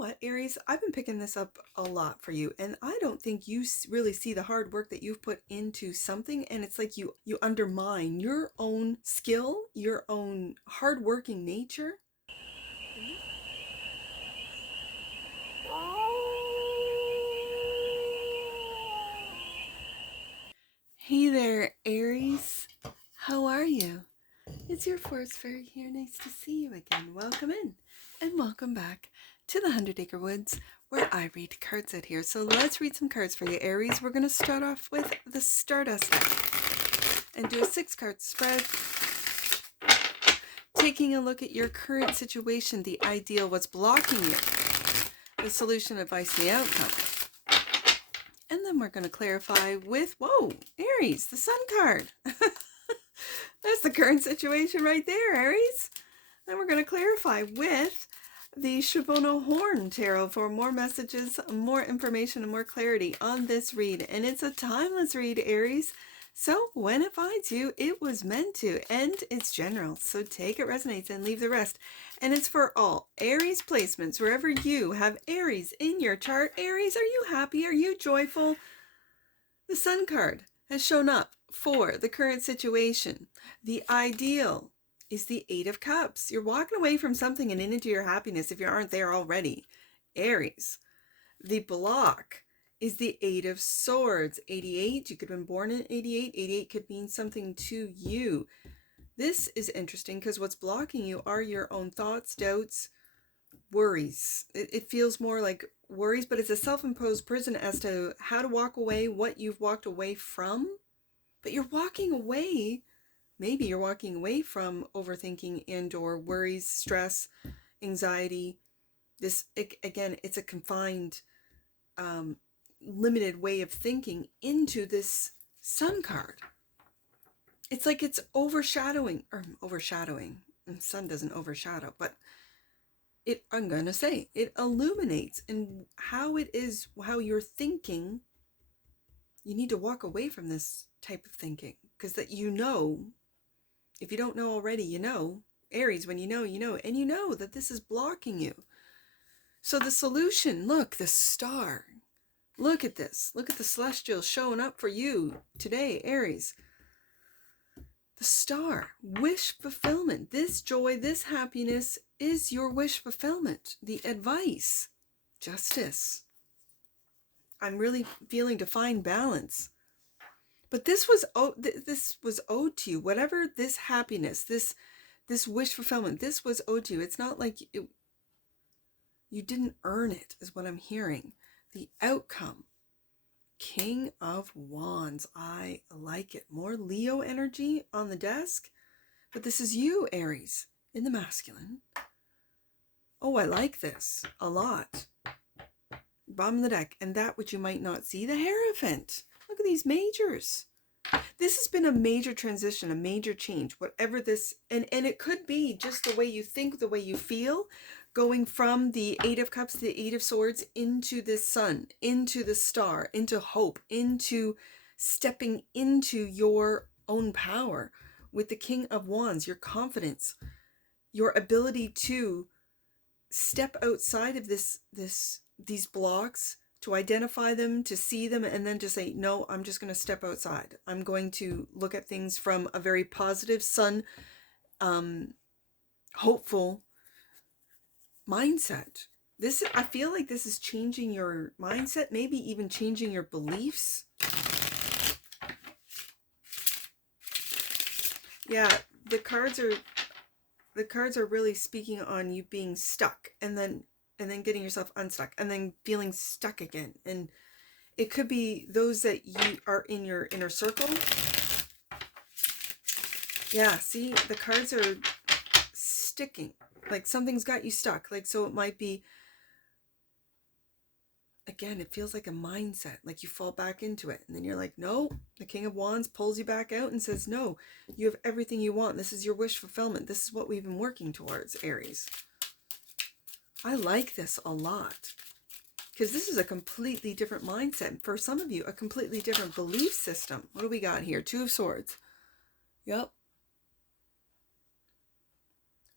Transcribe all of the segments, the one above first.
what, Aries? I've been picking this up a lot for you, and I don't think you really see the hard work that you've put into something, and it's like you undermine your own skill, your own hardworking nature. Hey there, Aries. How are you? It's your forest fairy here. Nice to see you again. Welcome in and welcome back to the 100-Acre Woods, where I read cards out here. So let's read some cards for you, Aries. We're going to start off with the Stardust and do a 6-card spread, taking a look at your current situation, the ideal, what's blocking you, the solution, advice, and the outcome. And then we're going to clarify with, whoa, Aries, the Sun card. That's the current situation right there, Aries. Then we're going to clarify with the CHERVONO-CHORNE Tarot for more messages, more information, and more clarity on this read. And it's a timeless read, Aries. So when it finds you, it was meant to, and it's general. So take it resonates and leave the rest. And it's for all Aries placements, wherever you have Aries in your chart. Aries, are you happy? Are you joyful? The Sun card has shown up for the current situation. The ideal is the 8 of Cups. You're walking away from something and into your happiness if you aren't there already, Aries. The block is the 8 of Swords. 88, you could have been born in 88. 88 could mean something to you. This is interesting because what's blocking you are your own thoughts, doubts, worries. It feels more like worries, but it's a self-imposed prison as to how to walk away, what you've walked away from. But you're walking away, maybe you're walking away from overthinking and or worries, stress, anxiety. This, again, it's a confined, limited way of thinking into this Sun card. It's like it's overshadowing. And Sun doesn't overshadow, but I'm going to say, it illuminates in how it is, how you're thinking. You need to walk away from this type of thinking, because that if you don't know already, Aries, when you know, and you know that this is blocking you. So the solution, look, the star. Look at this. Look at the celestial showing up for you today, Aries. The star, wish fulfillment. This joy, this happiness is your wish fulfillment. The advice, justice. I'm really feeling to find balance. But this was owed to you. Whatever this happiness, this wish fulfillment, this was owed to you. It's not like you didn't earn it, is what I'm hearing. The outcome, King of Wands. I like it. More Leo energy on the desk. But this is you, Aries, in the masculine. Oh, I like this a lot. Bottom of the deck. And that which you might not see, the Hierophant. Look at these majors. This has been a major transition, a major change, whatever this, and it could be just the way you think, the way you feel, going from the 8 of Cups to the 8 of Swords into the Sun, into the star, into hope, into stepping into your own power with the King of Wands, your confidence, your ability to step outside of these blocks, to identify them, to see them, and then to say, no, I'm just going to step outside. I'm going to look at things from a very positive, sun, hopeful mindset. I feel like this is changing your mindset, maybe even changing your beliefs. Yeah, the cards are really speaking on you being stuck and then getting yourself unstuck and then feeling stuck again. And it could be those that you are in your inner circle. Yeah, see, the cards are sticking. Like something's got you stuck. Like, so it might be, again, it feels like a mindset. Like you fall back into it. And then you're like, no, the King of Wands pulls you back out and says, no, you have everything you want. This is your wish fulfillment. This is what we've been working towards, Aries. I like this a lot, because this is a completely different mindset. For some of you, a completely different belief system. What do we got here? 2 of Swords. Yep.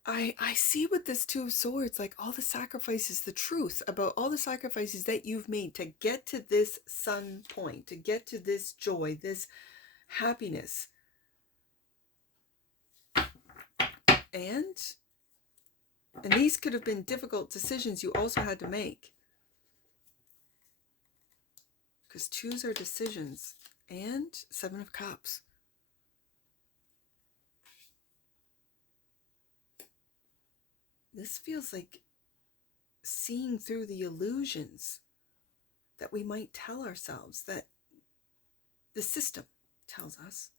I see with this Two of Swords, like all the sacrifices, the truth about all the sacrifices that you've made to get to this sun point, to get to this joy, this happiness. And these could have been difficult decisions you also had to make. Because twos are decisions. And Seven of Cups. This feels like seeing through the illusions that we might tell ourselves, that the system tells us,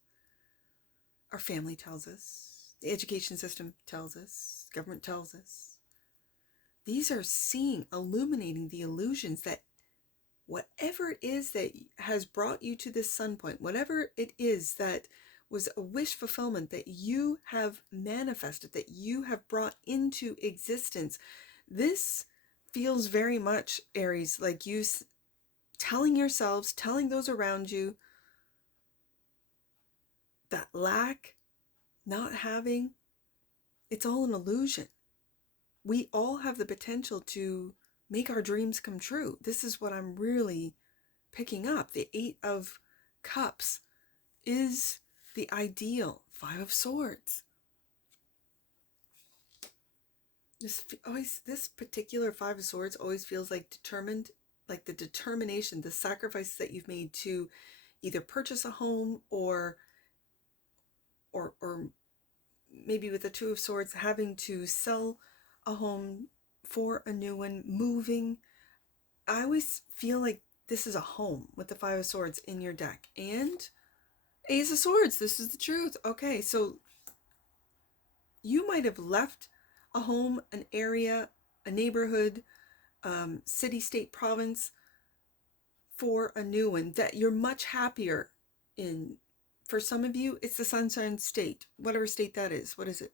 our family tells us, the education system tells us, government tells us. These are seeing, illuminating the illusions that whatever it is that has brought you to this sun point, whatever it is that was a wish fulfillment that you have manifested, that you have brought into existence. This feels very much, Aries, like you telling yourselves, telling those around you that lack, not having, it's all an illusion. We all have the potential to make our dreams come true. This is what I'm really picking up. The Eight of Cups is the ideal. Five of Swords. This particular Five of Swords always feels like determined, like the determination, the sacrifices that you've made to either purchase a home or maybe with the Two of Swords, having to sell a home for a new one, moving. I always feel like this is a home with the Five of Swords in your deck. And Ace of Swords, this is the truth. Okay, so you might have left a home, an area, a neighborhood, city, state, province for a new one that you're much happier in. For some of you, it's the Sunshine State, whatever state that is. What is it?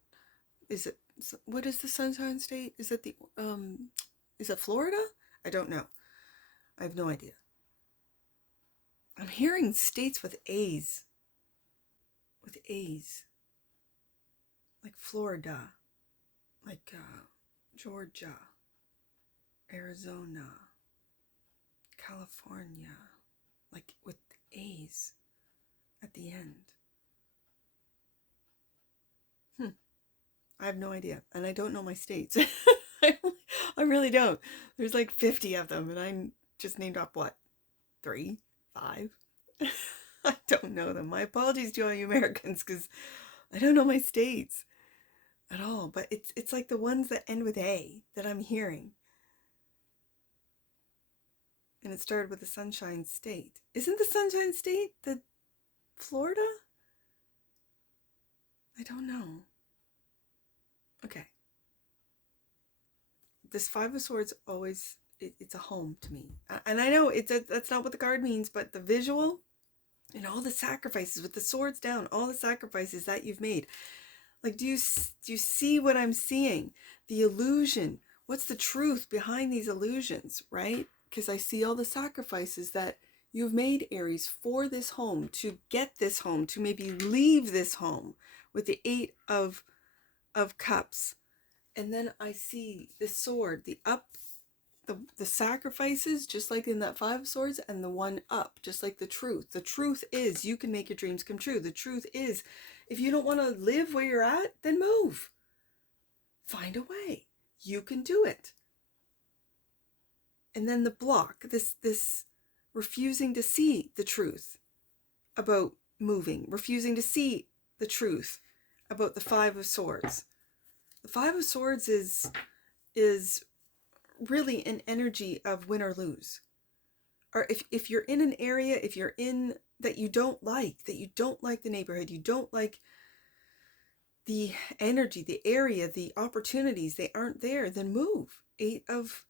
What is the Sunshine State? Is it is it Florida? I don't know. I have no idea. I'm hearing states with A's. With A's. Like Florida. Like Georgia. Arizona. California. Like with A's at the end. I have no idea. And I don't know my states. I really don't. There's like 50 of them. And I'm just named off what? 3? 5? I don't know them. My apologies to all you Americans because I don't know my states at all. But it's like the ones that end with A that I'm hearing. And it started with the Sunshine State. Isn't the Sunshine State the Florida? I don't know. Okay. This Five of Swords always, it's a home to me. And I know that's not what the card means, but the visual and all the sacrifices with the swords down, all the sacrifices that you've made. Like, do you see what I'm seeing? The illusion. What's the truth behind these illusions, right? Because I see all the sacrifices that you've made, Aries, for this home, to get this home, to maybe leave this home with the Eight of Cups. And then I see the sword, the up, the sacrifices, just like in that Five of Swords, and the one up, just like the truth. The truth is you can make your dreams come true. The truth is, if you don't want to live where you're at, then move. Find a way. You can do it. And then the block, this refusing to see the truth about moving, refusing to see the truth about the Five of Swords. The Five of Swords is really an energy of win or lose. Or if you're in an area, if you're in that you don't like the neighborhood, you don't like the energy, the area, the opportunities, they aren't there, then move. Eight of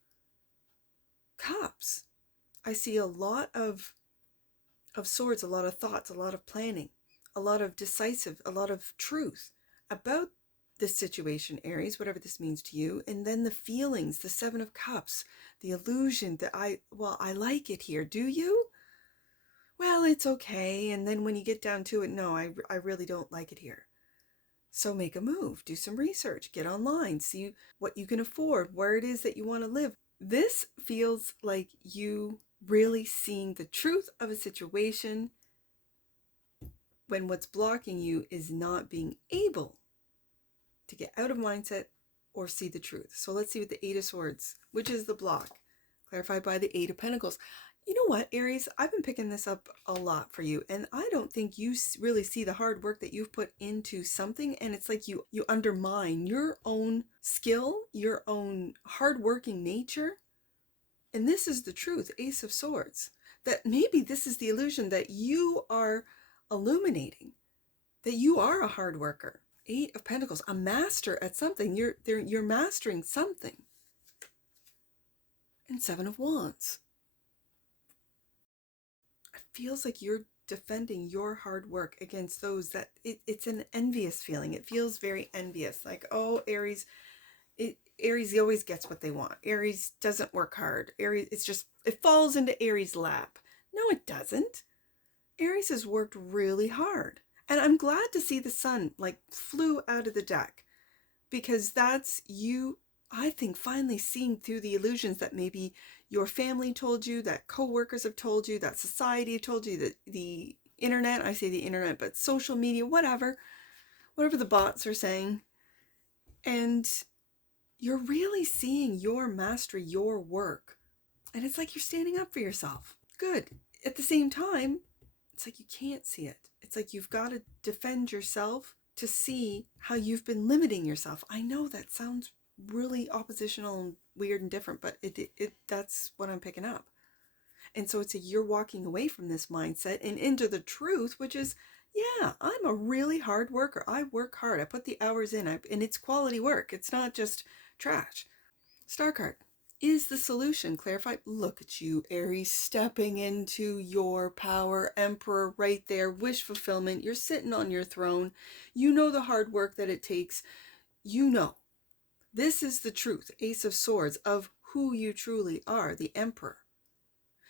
Cups. I see a lot of swords, a lot of thoughts, a lot of planning, a lot of decisive, a lot of truth about this situation, Aries, whatever this means to you. And then the feelings, the Seven of Cups, the illusion that I like it here. Do you? Well, it's okay. And then when you get down to it, no, I really don't like it here. So make a move, do some research, get online, see what you can afford, where it is that you want to live. This feels like you really seeing the truth of a situation when what's blocking you is not being able to get out of mindset or see the truth. So let's see what the Eight of Swords, which is the block, clarified by the Eight of Pentacles. You know what, Aries, I've been picking this up a lot for you, and I don't think you really see the hard work that you've put into something, and it's like you undermine your own skill, your own hardworking nature. And this is the truth, Ace of Swords, that maybe this is the illusion that you are illuminating, that you are a hard worker. Eight of Pentacles, a master at something. You're mastering something. And Seven of Wands. It feels like you're defending your hard work against those that it's an envious feeling. It feels very envious. Like, oh, Aries, Aries always gets what they want. Aries doesn't work hard. Aries, it falls into Aries' lap. No, it doesn't. Aries has worked really hard. And I'm glad to see the sun like flew out of the deck, because that's you, I think, finally seeing through the illusions that maybe your family told you, that coworkers have told you, that society told you, that the internet, I say the internet, but social media, whatever the bots are saying. And you're really seeing your mastery, your work. And it's like you're standing up for yourself. Good. At the same time, it's like you can't see it. It's like you've got to defend yourself to see how you've been limiting yourself. I know that sounds really oppositional and weird and different, but that's what I'm picking up. And so it's you're walking away from this mindset and into the truth, which is, yeah, I'm a really hard worker. I work hard. I put the hours in, and it's quality work. It's not just trash. Star card is the solution clarified. Look at you, Aries, stepping into your power. Emperor right there. Wish fulfillment. You're sitting on your throne. You know the hard work that it takes. You know. This is the truth, Ace of Swords, of who you truly are, the Emperor.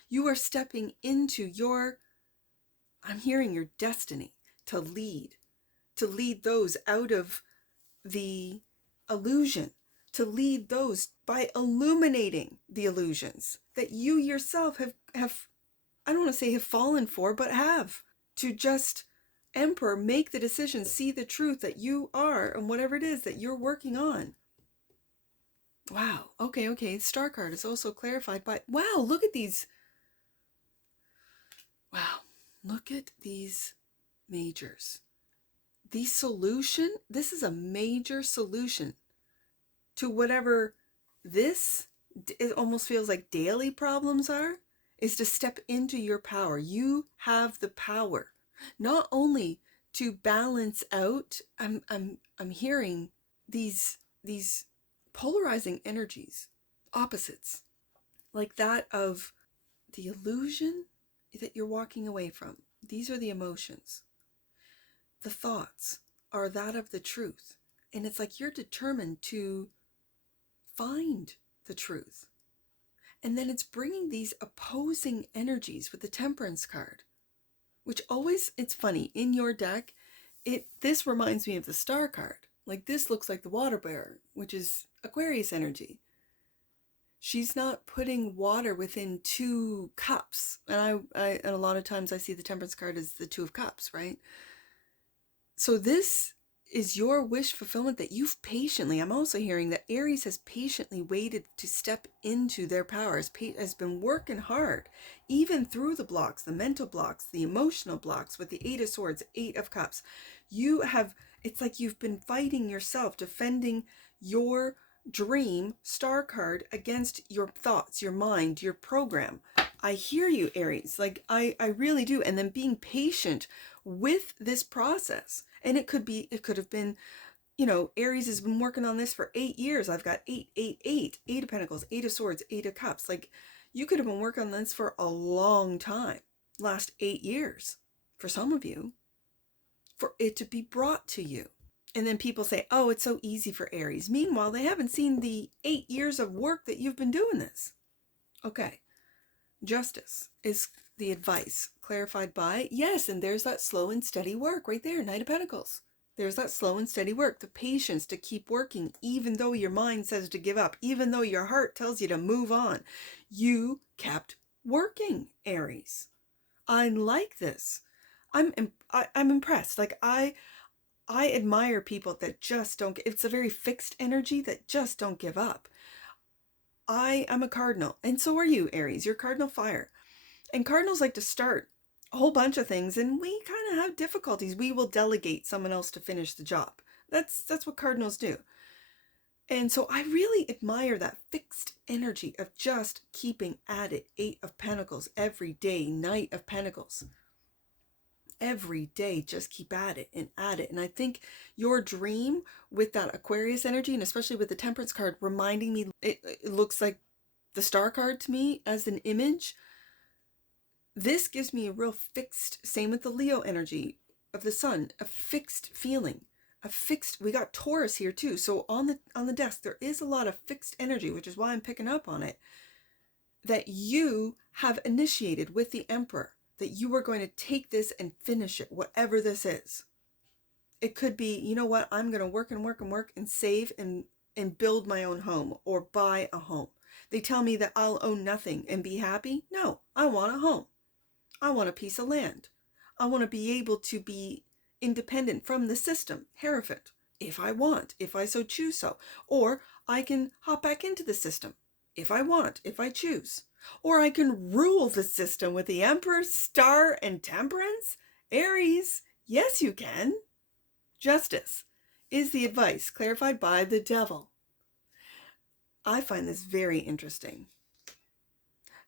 You are stepping into your, I'm hearing your destiny to lead those out of the illusion, to lead those by illuminating the illusions that you yourself have I don't want to say have fallen for, but have, to just Emperor, make the decision, see the truth that you are and whatever it is that you're working on. Wow. Okay. Star card is also clarified by, wow, look at these. Wow. Look at these majors. The solution, this is a major solution to whatever this, it almost feels like daily problems are, is to step into your power. You have the power, not only to balance out, I'm hearing these polarizing energies, opposites, like that of the illusion that you're walking away from. These are the emotions. The thoughts are that of the truth. And it's like you're determined to find the truth. And then it's bringing these opposing energies with the Temperance card, which always, it's funny, in your deck, this reminds me of the Star card. Like this looks like the Water Bearer, which is Aquarius energy. She's not putting water within 2 cups. And I and a lot of times I see the Temperance card as the 2 of Cups, right? So this is your wish fulfillment that you've patiently, I'm also hearing that Aries has patiently waited to step into their power, has been working hard, even through the blocks, the mental blocks, the emotional blocks, with the 8 of Swords, 8 of Cups. You have, it's like you've been fighting yourself, defending your dream, Star card, against your thoughts, your mind, your program. I hear you, Aries, like I really do. And then being patient with this process. And it could have been, Aries has been working on this for 8 years. I've got 8 of Pentacles, 8 of Swords, 8 of Cups. Like you could have been working on this for a long time, last 8 years for some of you, for it to be brought to you. And then people say, oh, it's so easy for Aries. Meanwhile, they haven't seen the 8 years of work that you've been doing this. Okay. Justice is the advice clarified by, yes, and there's that slow and steady work right there, Knight of Pentacles. There's that slow and steady work, the patience to keep working, even though your mind says to give up, even though your heart tells you to move on. You kept working, Aries. I like this. I'm impressed. Like I admire people that just don't. It's a very fixed energy that just don't give up. I'm a cardinal, and so are you, Aries. You're cardinal fire, and cardinals like to start a whole bunch of things, and we kind of have difficulties. We will delegate someone else to finish the job. That's what cardinals do. And so I really admire that fixed energy of just keeping at it. 8 of Pentacles every day, Knight of Pentacles. Every day, just keep at it and at it. And I think your dream with that Aquarius energy, and especially with the Temperance card, reminding me, it looks like the Star card to me as an image. This gives me a real fixed, same with the Leo energy of the sun, a fixed feeling, a fixed, we got Taurus here too. So on the desk, there is a lot of fixed energy, which is why I'm picking up on it, that you have initiated with the Emperor, that you are going to take this and finish it, whatever this is. It could be, you know what, I'm going to work and work and work and save and build my own home or buy a home. They tell me that I'll own nothing and be happy. No, I want a home. I want a piece of land. I want to be able to be independent from the system, Hierophant, if I want, if I so choose so. Or I can hop back into the system, if I want, if I choose. Or I can rule the system with the Emperor, Star, and Temperance. Aries, yes you can. Justice is the advice clarified by the Devil. I find this very interesting,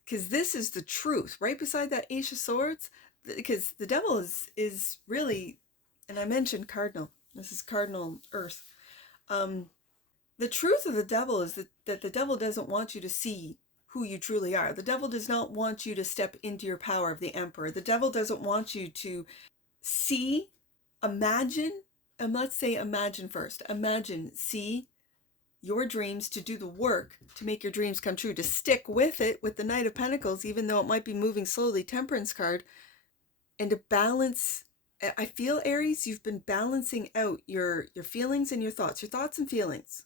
because this is the truth right beside that Ace of Swords, because the Devil is really, and I mentioned cardinal, this is cardinal earth. The truth of the Devil is that the Devil doesn't want you to see who you truly are. The Devil does not want you to step into your power of the Emperor. The Devil doesn't want you to see, imagine, and let's say imagine first. Imagine, see your dreams, to do the work to make your dreams come true, to stick with it with the Knight of Pentacles, even though it might be moving slowly, Temperance card, and to balance. I feel, Aries, you've been balancing out your feelings and your thoughts and feelings.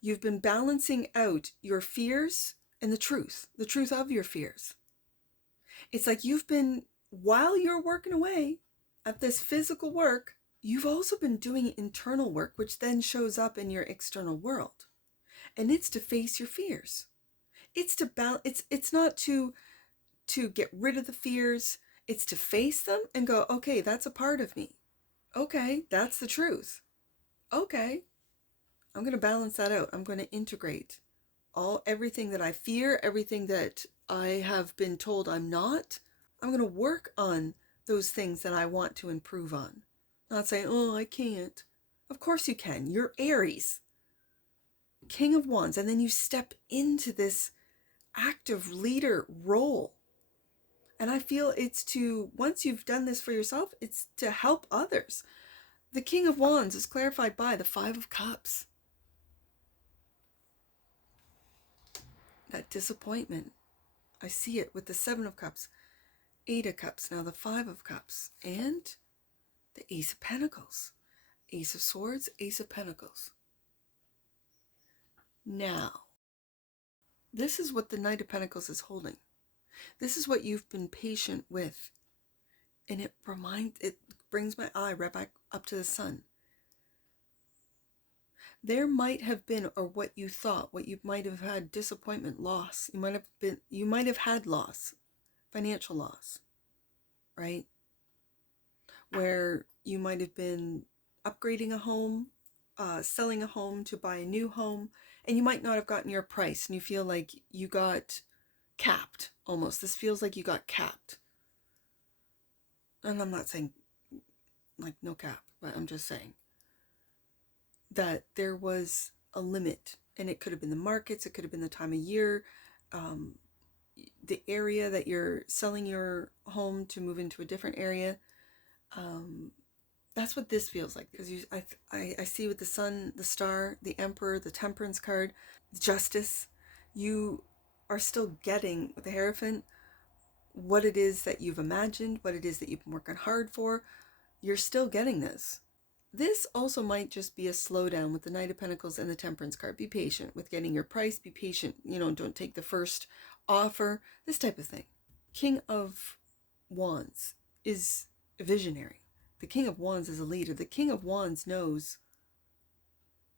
You've been balancing out your fears and the truth of your fears. It's like you've been, while you're working away at this physical work, you've also been doing internal work, which then shows up in your external world. And it's to face your fears. It's to balance. It's not to get rid of the fears. It's to face them and go, okay, that's a part of me. Okay, that's the truth. Okay, I'm going to balance that out. I'm going to integrate everything that I fear, everything that I have been told I'm not. I'm going to work on those things that I want to improve on. Not saying, oh, I can't. Of course you can. You're Aries, King of Wands, and then you step into this active leader role. And I feel it's to, once you've done this for yourself, it's to help others. The King of Wands is clarified by the 5 of Cups. That disappointment. I see it with the 7 of Cups, 8 of Cups, now the 5 of Cups, and the Ace of Pentacles. Ace of Swords, Ace of Pentacles. Now, this is what the Knight of Pentacles is holding. This is what you've been patient with. And it brings my eye right back up to the sun. There might have been, or what you thought, what you might have had, disappointment, loss. You might have had loss, financial loss, right? Where you might have been upgrading a home, selling a home to buy a new home, and you might not have gotten your price, and you feel like you got capped almost. This feels like you got capped. And I'm not saying like no cap, but I'm just saying that there was a limit, and it could have been the markets, it could have been the time of year, the area that you're selling your home to move into a different area. That's what this feels like, because I see with the sun, the star, the Emperor, the Temperance card, Justice, you are still getting with the Hierophant what it is that you've imagined, what it is that you've been working hard for. You're still getting this. this also might just be a slowdown with the Knight of Pentacles and the Temperance card. Be patient with getting your price. Be patient. Don't take the first offer. This type of thing. King of Wands is a visionary. The King of Wands is a leader. The King of Wands knows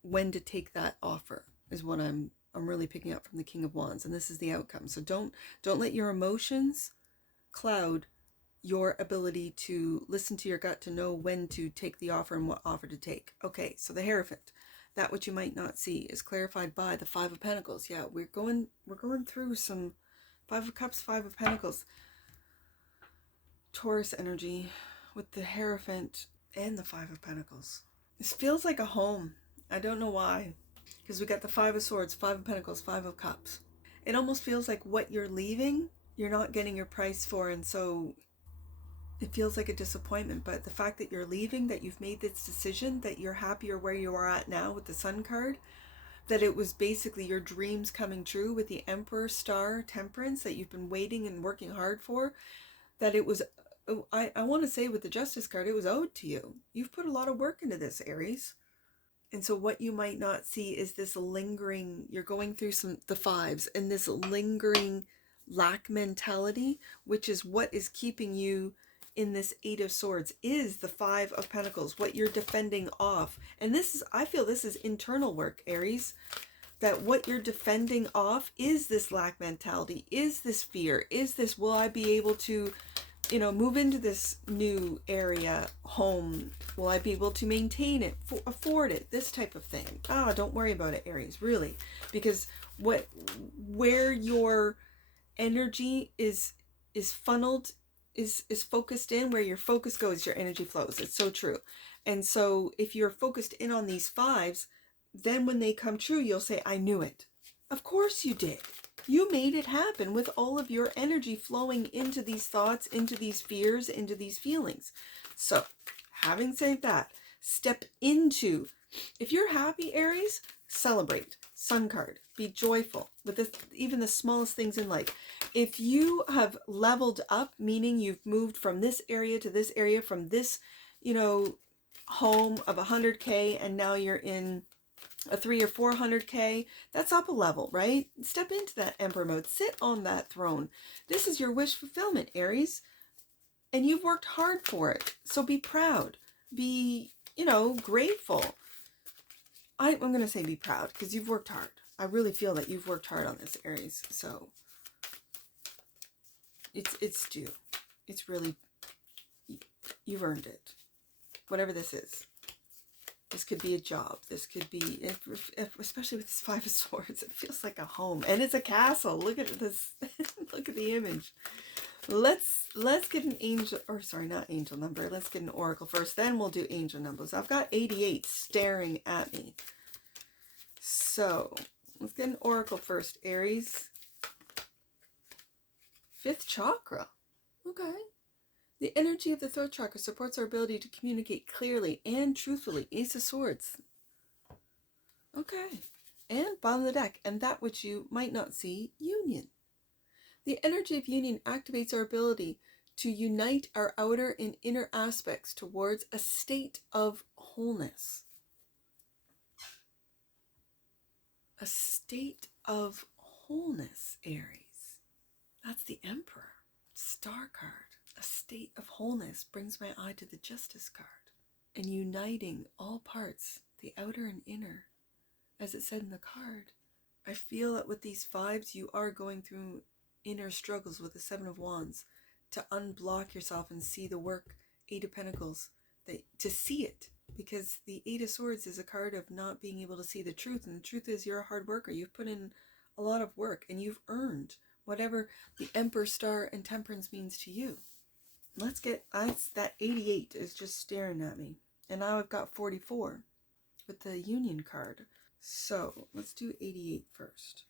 when to take that offer, is what I'm really picking up from the King of Wands. And this is the outcome. So don't let your emotions cloud your ability to listen to your gut, to know when to take the offer and what offer to take. Okay, so the Hierophant, that which you might not see, is clarified by the Five of Pentacles. Yeah, we're going through some Five of Cups, Five of Pentacles, Taurus energy with the Hierophant and the Five of Pentacles. This feels like a home. I don't know why, because we got the Five of Swords, Five of Pentacles, Five of Cups. It almost feels like what you're leaving, you're not getting your price for, and so it feels like a disappointment. But the fact that you're leaving, that you've made this decision, that you're happier where you are at now with the Sun card, that it was basically your dreams coming true with the Emperor, Star, Temperance, that you've been waiting and working hard for, that it was, I want to say with the Justice card, it was owed to you. You've put a lot of work into this, Aries. And so what you might not see is this lingering, you're going through the fives, and this lingering lack mentality, which is what is keeping you in this Eight of Swords, is the Five of Pentacles, what you're defending off. And this is, I feel this is internal work, Aries, that what you're defending off is this lack mentality, is this fear, is this, will I be able to, move into this new area, home? Will I be able to maintain it, afford it, this type of thing? Don't worry about it, Aries, really, because where your energy is funneled, is focused in, where your focus goes, your energy flows. It's so true. And so if you're focused in on these fives, then when they come true, you'll say, I knew it. Of course you did. You made it happen with all of your energy flowing into these thoughts, into these fears, into these feelings. So having said that, step into, if you're happy, Aries, celebrate. Sun card, be joyful with this, even the smallest things in life. If you have leveled up, meaning you've moved from this area to this area, from this, home of 100K, and now you're in a 300 or 400K, that's up a level, right? Step into that Emperor mode, sit on that throne. This is your wish fulfillment, Aries, and you've worked hard for it. So be proud, be, grateful. I'm going to say be proud, because you've worked hard. I really feel that you've worked hard on this, Aries. So it's due. It's really, you've earned it. Whatever this is. This could be a job. This could be, especially with this Five of Swords, it feels like a home. And it's a castle. Look at this. Look at the image. Let's get an angel, or sorry, not angel number. Let's get an oracle first. Then we'll do angel numbers. I've got 88 staring at me. So let's get an oracle first, Aries. Fifth chakra. Okay. The energy of the throat chakra supports our ability to communicate clearly and truthfully. Ace of Swords. Okay. And bottom of the deck. And that which you might not see, union. The energy of union activates our ability to unite our outer and inner aspects towards a state of wholeness. A state of wholeness, Aries. That's the Emperor. Star card. A state of wholeness brings my eye to the Justice card. And uniting all parts, the outer and inner, as it said in the card. I feel that with these fives, you are going through inner struggles with the Seven of Wands to unblock yourself and see the work, Eight of Pentacles, to see it. Because the Eight of Swords is a card of not being able to see the truth. And the truth is you're a hard worker. You've put in a lot of work and you've earned whatever the Emperor, Star, and Temperance means to you. Let's get, that 88 is just staring at me. And now I've got 44 with the Union card. So let's do 88 first.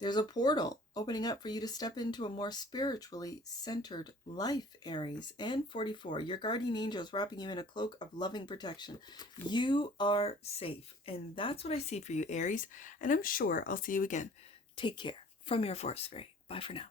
There's a portal opening up for you to step into a more spiritually centered life, Aries. And 44, your guardian angel is wrapping you in a cloak of loving protection. You are safe. And that's what I see for you, Aries. And I'm sure I'll see you again. Take care. From your Forest Fairy. Bye for now.